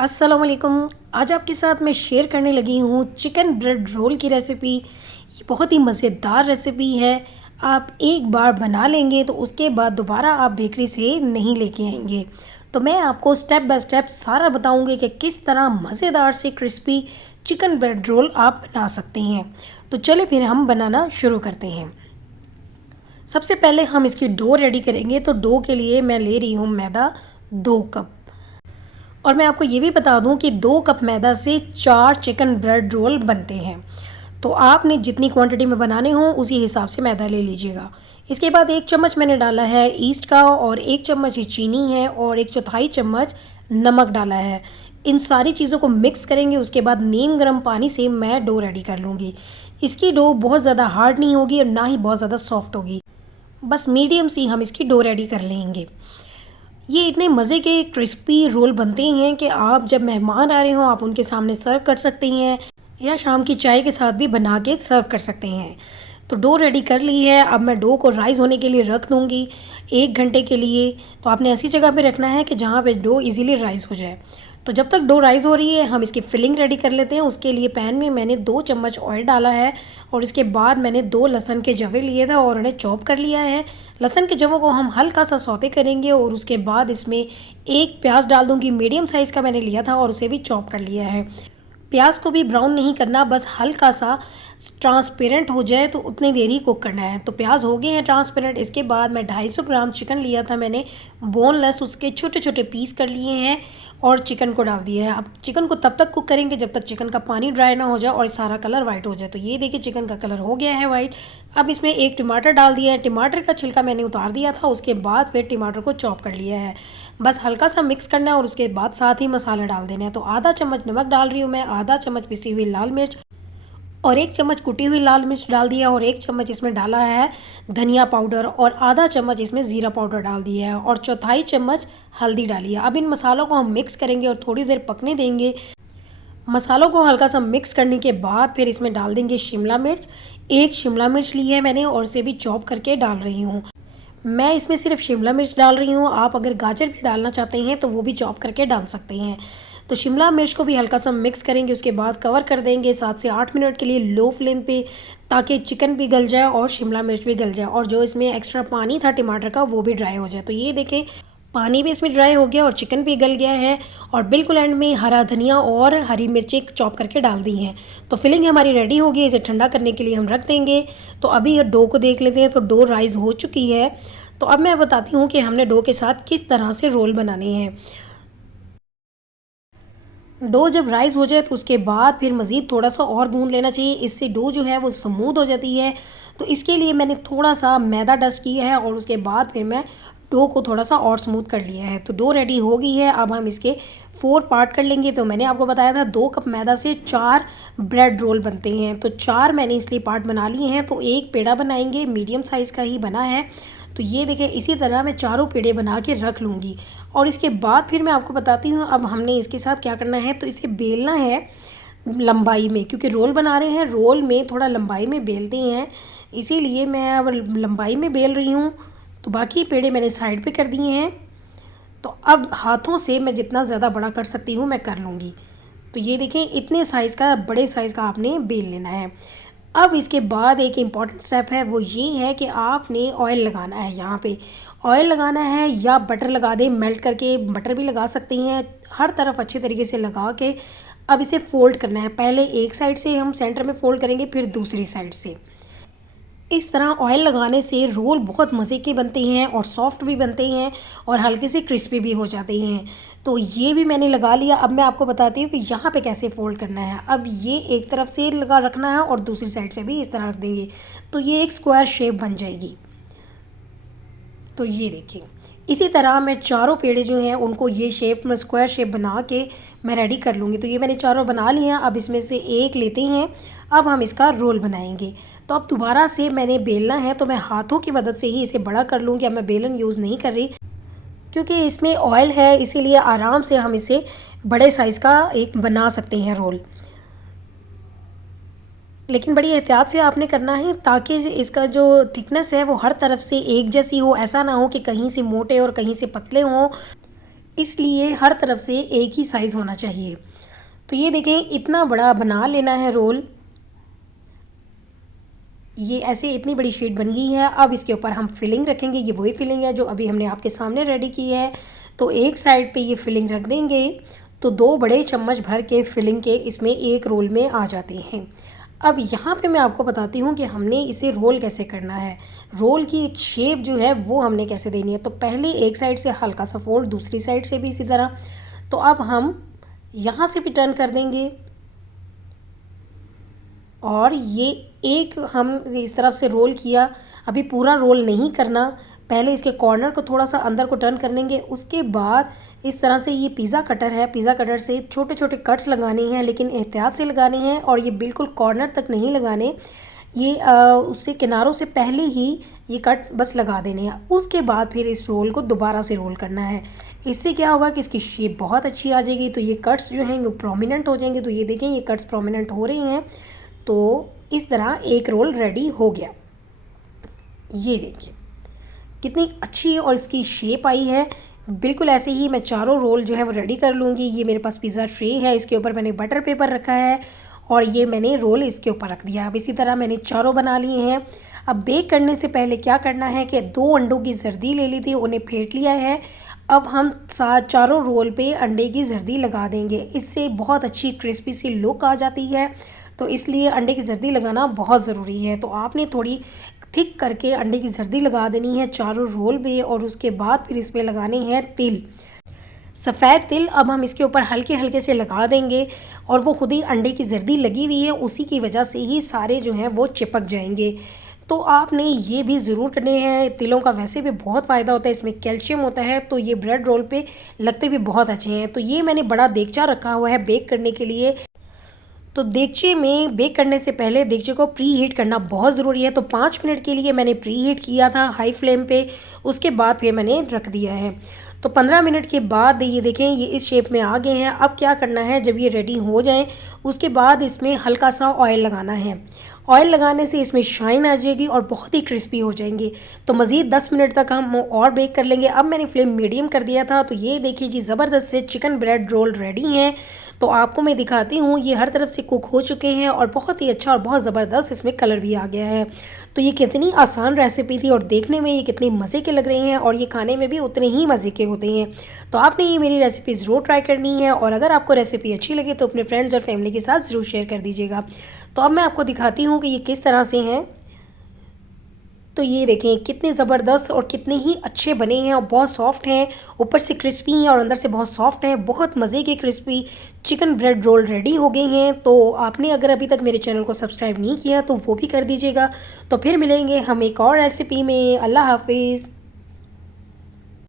अस्सलाम वालेकुम। आज आपके साथ मैं शेयर करने लगी हूँ चिकन ब्रेड रोल की रेसिपी। ये बहुत ही मज़ेदार रेसिपी है। आप एक बार बना लेंगे तो उसके बाद दोबारा आप बेकरी से नहीं लेके आएंगे। तो मैं आपको स्टेप बाय स्टेप सारा बताऊंगी कि किस तरह मज़ेदार से क्रिस्पी चिकन ब्रेड रोल आप बना सकते हैं। तो चलिए फिर हम बनाना शुरू करते हैं। सबसे पहले हम इसकी डो रेडी करेंगे। तो डो के लिए मैं ले रही हूँ मैदा 2 कप। और मैं आपको ये भी बता दूं कि 2 कप मैदा से 4 चिकन ब्रेड रोल बनते हैं। तो आपने जितनी क्वांटिटी में बनाने हों उसी हिसाब से मैदा ले लीजिएगा। इसके बाद 1 चम्मच मैंने डाला है ईस्ट का, और 1 चम्मच ही चीनी है, और 1/4 चम्मच नमक डाला है। इन सारी चीज़ों को मिक्स करेंगे। उसके बाद नीम गर्म पानी से मैं डो रेडी कर लूँगी। इसकी डो बहुत ज़्यादा हार्ड नहीं होगी और ना ही बहुत ज़्यादा सॉफ्ट होगी, बस मीडियम सी हम इसकी डो रेडी कर लेंगे। ये इतने मज़े के क्रिस्पी रोल बनते हैं कि आप जब मेहमान आ रहे हों आप उनके सामने सर्व कर सकते हैं, या शाम की चाय के साथ भी बना के सर्व कर सकते हैं। तो डो रेडी कर ली है। अब मैं डो को राइज़ होने के लिए रख दूँगी 1 घंटे के लिए। तो आपने ऐसी जगह पे रखना है कि जहाँ पे डो इजीली राइज़ हो जाए। तो जब तक डो राइज़ हो रही है हम इसकी फिलिंग रेडी कर लेते हैं। उसके लिए पैन में मैंने 2 चम्मच ऑयल डाला है, और इसके बाद मैंने 2 लहसुन के जवे लिए थे और उन्हें चॉप कर लिया है। लहसुन के जवों को हम हल्का सा सौते करेंगे, और उसके बाद इसमें एक प्याज डाल दूँगी। मीडियम साइज़ का मैंने लिया था और उसे भी चॉप कर लिया है। प्याज को भी ब्राउन नहीं करना, बस हल्का सा ट्रांसपेरेंट हो जाए तो उतनी देर ही कुक करना है। तो प्याज हो गए हैं ट्रांसपेरेंट। इसके बाद मैं 250 ग्राम चिकन लिया था मैंने बोनलेस, उसके छोटे छोटे पीस कर लिए हैं और चिकन को डाल दिया है। अब चिकन को तब तक कुक करेंगे जब तक चिकन का पानी ड्राई ना हो जाए और सारा कलर वाइट हो जाए। तो ये देखिए चिकन का कलर हो गया है वाइट। अब इसमें एक टमाटर डाल दिया है। टमाटर का छिलका मैंने उतार दिया था। उसके बाद फिर टमाटर को चॉप कर लिया है। बस हल्का सा मिक्स करना है और उसके बाद साथ ही मसाले डाल देने हैं। तो आधा चम्मच नमक डाल रही हूँ मैं, आधा चम्मच पिसी हुई लाल मिर्च, और 1 चम्मच कुटी हुई लाल मिर्च डाल दिया, और 1 चम्मच इसमें डाला है धनिया पाउडर, और आधा चम्मच इसमें ज़ीरा पाउडर डाल दिया है, और 1/4 चम्मच हल्दी डाली है। अब इन मसालों को हम मिक्स करेंगे और थोड़ी देर पकने देंगे। मसालों को हल्का सा मिक्स करने के बाद फिर इसमें डाल देंगे शिमला मिर्च। 1 शिमला मिर्च ली है मैंने और इसे भी चॉप करके डाल रही हूँ। मैं इसमें सिर्फ शिमला मिर्च डाल रही हूँ। आप अगर गाजर भी डालना चाहते हैं तो वो भी चॉप करके डाल सकते हैं। तो शिमला मिर्च को भी हल्का सा मिक्स करेंगे। उसके बाद कवर कर देंगे 7 से 8 मिनट के लिए लो फ्लेम पे, ताकि चिकन भी गल जाए और शिमला मिर्च भी गल जाए, और जो इसमें एक्स्ट्रा पानी था टमाटर का वो भी ड्राई हो जाए। तो ये देखें पानी भी इसमें ड्राई हो गया और चिकन भी गल गया है। और बिल्कुल एंड में हरा धनिया और हरी मिर्चें चॉप करके डाल दी हैं। तो फिलिंग हमारी रेडी हो गई। इसे ठंडा करने के लिए हम रख देंगे। तो अभी डो को देख लेते हैं। तो डो राइज़ हो चुकी है। तो अब मैं बताती हूँ कि हमने डो के साथ किस तरह से रोल बनाने हैं। डो जब राइज़ हो जाए तो उसके बाद फिर मज़ीद थोड़ा सा और गूंद लेना चाहिए। इससे डो जो है वो स्मूथ हो जाती है। तो इसके लिए मैंने थोड़ा सा मैदा डस्ट किया है, और उसके बाद फिर मैं डो को थोड़ा सा और स्मूथ कर लिया है। तो डो रेडी हो गई है। अब हम इसके 4 पार्ट कर लेंगे। तो मैंने आपको बताया था 2 कप मैदा से 4 ब्रेड रोल बनते हैं। तो 4 मैंने इसलिए पार्ट बना लिए हैं। तो एक पेड़ा बनाएंगे, मीडियम साइज़ का ही बना है। तो ये देखें इसी तरह मैं चारों पेड़े बना के रख लूँगी। और इसके बाद फिर मैं आपको बताती हूँ अब हमने इसके साथ क्या करना है। तो इसे बेलना है लंबाई में, क्योंकि रोल बना रहे हैं, रोल में थोड़ा लंबाई में बेलते हैं, इसीलिए मैं अब लंबाई में बेल रही हूँ। तो बाकी पेड़े मैंने साइड पे कर दिए हैं। तो अब हाथों से मैं जितना ज़्यादा बड़ा कर सकती हूँ मैं कर लूँगी। तो ये देखें इतने साइज़ का, बड़े साइज़ का आपने बेल लेना है। अब इसके बाद एक इम्पॉर्टेंट स्टेप है, वो ये है कि आपने ऑयल लगाना है। यहाँ पे ऑयल लगाना है या बटर लगा दें, मेल्ट करके बटर भी लगा सकती हैं। हर तरफ अच्छे तरीके से लगा के अब इसे फ़ोल्ड करना है। पहले एक साइड से हम सेंटर में फ़ोल्ड करेंगे, फिर दूसरी साइड से। इस तरह ऑयल लगाने से रोल बहुत मज़े के बनते हैं और सॉफ्ट भी बनते हैं और हल्के से क्रिस्पी भी हो जाते हैं। तो ये भी मैंने लगा लिया। अब मैं आपको बताती हूँ कि यहाँ पे कैसे फ़ोल्ड करना है। अब ये एक तरफ से लगा रखना है और दूसरी साइड से भी इस तरह रख देंगे, तो ये एक स्क्वायर शेप बन जाएगी। तो ये देखिए इसी तरह मैं चारों पेड़े जो हैं उनको ये शेप में स्क्वायर शेप बना के मैं रेडी कर लूँगी। तो ये मैंने चारों बना लिए हैं। अब इसमें से एक लेते हैं। अब हम इसका रोल बनाएंगे। तो अब दोबारा से मैंने बेलना है, तो मैं हाथों की मदद से ही इसे बड़ा कर लूँगी। अब मैं बेलन यूज़ नहीं कर रही, क्योंकि इसमें ऑयल है, इसीलिए आराम से हम इसे बड़े साइज़ का एक बना सकते हैं रोल। लेकिन बड़ी एहतियात से आपने करना है, ताकि इसका जो थिकनेस है वो हर तरफ से एक जैसी हो। ऐसा ना हो कि कहीं से मोटे और कहीं से पतले हों। इसलिए हर तरफ से एक ही साइज़ होना चाहिए। तो ये देखें, इतना बड़ा बना लेना है रोल। ये ऐसे इतनी बड़ी शीट बन गई है। अब इसके ऊपर हम फिलिंग रखेंगे। ये वही फिलिंग है जो अभी हमने आपके सामने रेडी की है। तो एक साइड पे ये फिलिंग रख देंगे तो 2 बड़े चम्मच भर के फिलिंग के इसमें एक रोल में आ जाते हैं। अब यहाँ पे मैं आपको बताती हूँ कि हमने इसे रोल कैसे करना है। रोल की एक शेप जो है वो हमने कैसे देनी है। तो पहले एक साइड से हल्का सा फोल्ड, दूसरी साइड से भी इसी तरह। तो अब हम यहाँ से भी टर्न कर देंगे और ये एक हम इस तरफ से रोल किया। अभी पूरा रोल नहीं करना, पहले इसके कॉर्नर को थोड़ा सा अंदर को टर्न कर लेंगे। उसके बाद इस तरह से ये पिज़्ज़ा कटर है, पिज़्ज़ा कटर से छोटे छोटे कट्स लगाने हैं, लेकिन एहतियात से लगाने हैं और ये बिल्कुल कॉर्नर तक नहीं लगाने। ये उससे किनारों से पहले ही ये कट बस लगा देने हैं। उसके बाद फिर इस रोल को दोबारा से रोल करना है। इससे क्या होगा कि इसकी शेप बहुत अच्छी आ जाएगी। तो ये कट्स जो हैं वो प्रोमिनेंट हो जाएंगे। तो ये देखें, ये कट्स प्रोमिनेंट हो रही हैं। तो इस तरह एक रोल रेडी हो गया। ये देखिए कितनी अच्छी और इसकी शेप आई है। बिल्कुल ऐसे ही मैं चारों रोल जो है वो रेडी कर लूँगी। ये मेरे पास पिज़्ज़ा ट्रे है, इसके ऊपर मैंने बटर पेपर रखा है और ये मैंने रोल इसके ऊपर रख दिया। अब इसी तरह मैंने चारों बना लिए हैं। अब बेक करने से पहले क्या करना है कि 2 अंडों की जर्दी ले ली थी, उन्हें फेंट लिया है। अब हम चारों रोल पे अंडे की जर्दी लगा देंगे। इससे बहुत अच्छी क्रिस्पी सी लुक आ जाती है। तो इसलिए अंडे की जर्दी लगाना बहुत ज़रूरी है। तो आपने थोड़ी थिक करके अंडे की जर्दी लगा देनी है चारों रोल पे और उसके बाद फिर इस पर लगाने हैं तिल, सफ़ेद तिल। अब हम इसके ऊपर हल्के हल्के से लगा देंगे और वो खुद ही अंडे की जर्दी लगी हुई है, उसी की वजह से ही सारे जो हैं वो चिपक जाएंगे। तो आपने ये भी ज़रूर करने हैं। तिलों का वैसे भी बहुत फ़ायदा होता है, इसमें कैल्शियम होता है। तो ये ब्रेड रोल पे लगते भी बहुत अच्छे हैं। तो ये मैंने बड़ा देगचा रखा हुआ है बेक करने के लिए। तो देगचे में बेक करने से पहले देगचे को प्री हीट करना बहुत ज़रूरी है। तो 5 मिनट के लिए मैंने प्री हीट किया था हाई फ्लेम पे। उसके बाद फिर मैंने रख दिया है। तो 15 मिनट के बाद ये देखें, ये इस शेप में आ गए हैं। अब क्या करना है, जब ये रेडी हो जाएं उसके बाद इसमें हल्का सा ऑयल लगाना है। ऑयल लगाने से इसमें शाइन आ जाएगी और बहुत ही क्रिस्पी हो जाएंगे। तो मज़ीद 10 मिनट तक हम और बेक कर लेंगे। अब मैंने फ्लेम मीडियम कर दिया था। तो ये देखिए जी, ज़बरदस्त से चिकन ब्रेड रोल रेडी हैं। तो आपको मैं दिखाती हूँ, ये हर तरफ से कुक हो चुके हैं और बहुत ही अच्छा और बहुत ज़बरदस्त इसमें कलर भी आ गया है। तो ये कितनी आसान रेसिपी थी और देखने में ये कितने मज़े के लग रहे हैं और ये खाने में भी उतने ही मज़े के होते हैं। तो आपने ये मेरी रेसिपी ज़रूर ट्राई करनी है और अगर आपको रेसिपी अच्छी लगे तो अपने फ्रेंड्स और फैमिली के साथ ज़रूर शेयर कर दीजिएगा। तो अब मैं आपको दिखाती हूँ कि ये किस तरह से हैं। तो ये देखें कितने ज़बरदस्त और कितने ही अच्छे बने हैं और बहुत सॉफ्ट हैं, ऊपर से क्रिस्पी हैं और अंदर से बहुत सॉफ्ट हैं। बहुत मज़े के crispy chicken bread roll ready हो गए हैं। तो आपने अगर अभी तक मेरे चैनल को सब्सक्राइब नहीं किया तो वो भी कर दीजिएगा। तो फिर मिलेंगे हम एक और रेसिपी में। अल्लाह हाफिज़।